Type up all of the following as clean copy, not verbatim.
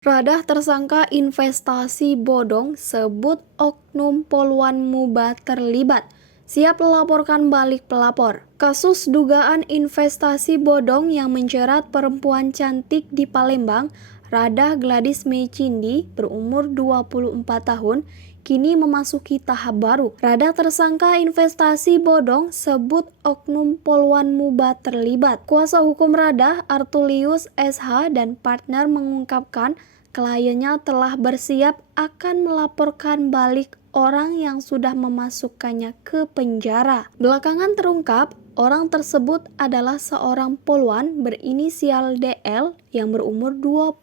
Radah tersangka investasi bodong sebut oknum poluan Muba terlibat. Siap laporkan balik pelapor. Kasus dugaan investasi bodong yang menjerat perempuan cantik di Palembang, Radah Gladys Mecindi, berumur 24 tahun, kini memasuki tahap baru. Radah tersangka investasi bodong sebut oknum poluan Muba terlibat. Kuasa hukum Radah, Artulius SH dan partner mengungkapkan kliennya telah bersiap akan melaporkan balik orang yang sudah memasukkannya ke penjara. Belakangan terungkap, orang tersebut adalah seorang poluan berinisial DL yang berumur 25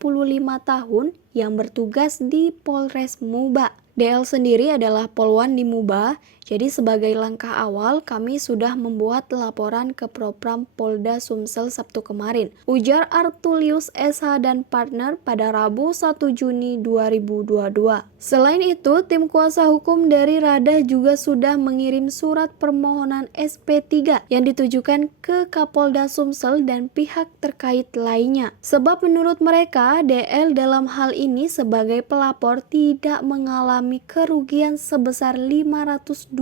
tahun yang bertugas di Polres Muba. DL sendiri adalah poluan di Muba, jadi sebagai langkah awal kami sudah membuat laporan ke Propram Polda Sumsel Sabtu kemarin, ujar Artulius SH dan partner pada Rabu 1 Juni 2022. Selain itu, tim kuasa hukum dari Radah juga sudah mengirim surat permohonan SP3 yang ditujukan ke Kapolda Sumsel dan pihak terkait lainnya. Sebab menurut mereka, DL dalam hal ini sebagai pelapor tidak mengalami kerugian sebesar 512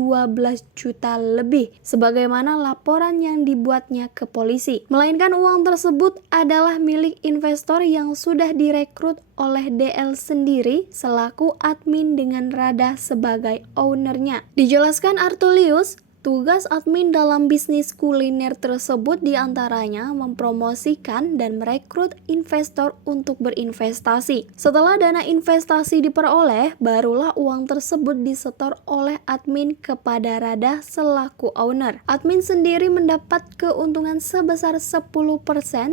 juta lebih sebagaimana laporan yang dibuatnya ke polisi, melainkan uang tersebut adalah milik investor yang sudah direkrut oleh DL sendiri selaku admin dengan Radah sebagai ownernya. Dijelaskan Artulius, tugas admin dalam bisnis kuliner tersebut diantaranya mempromosikan dan merekrut investor untuk berinvestasi. Setelah dana investasi diperoleh, barulah uang tersebut disetor oleh admin kepada Radah selaku owner. Admin sendiri mendapat keuntungan sebesar 10%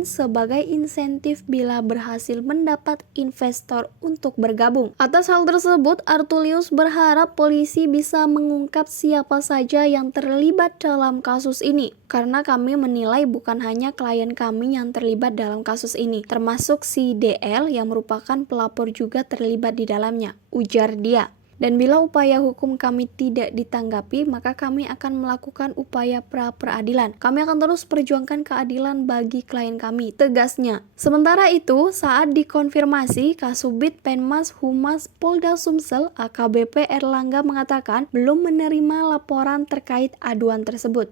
sebagai insentif bila berhasil mendapat investor untuk bergabung. Atas hal tersebut, Artulius berharap polisi bisa mengungkap siapa saja yang terlibat dalam kasus ini, karena kami menilai bukan hanya klien kami yang terlibat dalam kasus ini, termasuk si DL yang merupakan pelapor juga terlibat di dalamnya, ujar dia. Dan bila upaya hukum kami tidak ditanggapi, maka kami akan melakukan upaya pra-peradilan. Kami akan terus perjuangkan keadilan bagi klien kami, tegasnya. Sementara itu, saat dikonfirmasi, Kasubit Penmas Humas Polda Sumsel AKBP Erlangga mengatakan belum menerima laporan terkait aduan tersebut.